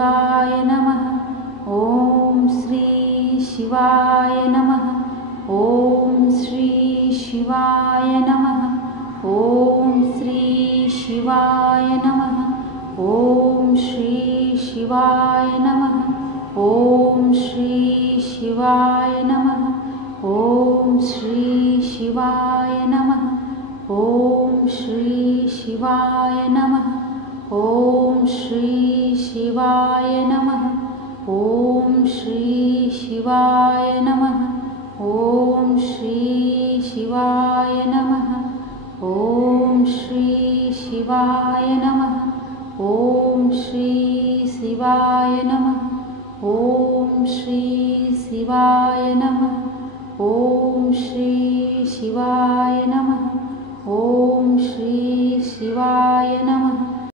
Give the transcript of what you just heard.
ಶಿವಾಯ ನಮಃ. ಓಂ ಶ್ರೀ ಶಿವಾಯ ನಮಃ. ಓಂ ಶ್ರೀ ಶಿವಾಯ ನಮಃ. ಓಂ ಶ್ರೀ ಶಿವಾಯ ನಮಃ. ಓಂ ಶ್ರೀ ಶಿವಾಯ ನಮಃ. ಓಂ ಶ್ರೀ ಶಿವಾಯ ನಮಃ. ಓಂ ಶ್ರೀ ಶಿವಾಯ ನಮಃ. ಓಂ ಶ್ರೀ ಶಿವಾಯ ನಮಃ. ಓಂ ಶ್ರೀ ಶಿವಾಯ ನಮಃ. ಓಂ ಶ್ರೀ ಶಿವಾಯ ನಮಃ. ಓಂ ಶ್ರೀ ಶಿವಾಯ ನಮಃ. ಓಂ ಶ್ರೀ ಶಿವಾಯ ನಮಃ. ಓಂ ಶ್ರೀ ಶಿವಾಯ ನಮಃ. ಓಂ ಶ್ರೀ ಶಿವಾಯ ನಮಃ. ಓಂ ಶ್ರೀ ಶಿವಾಯ ನಮಃ. ಓಂ ಶ್ರೀ ಶಿವಾಯ ನಮಃ.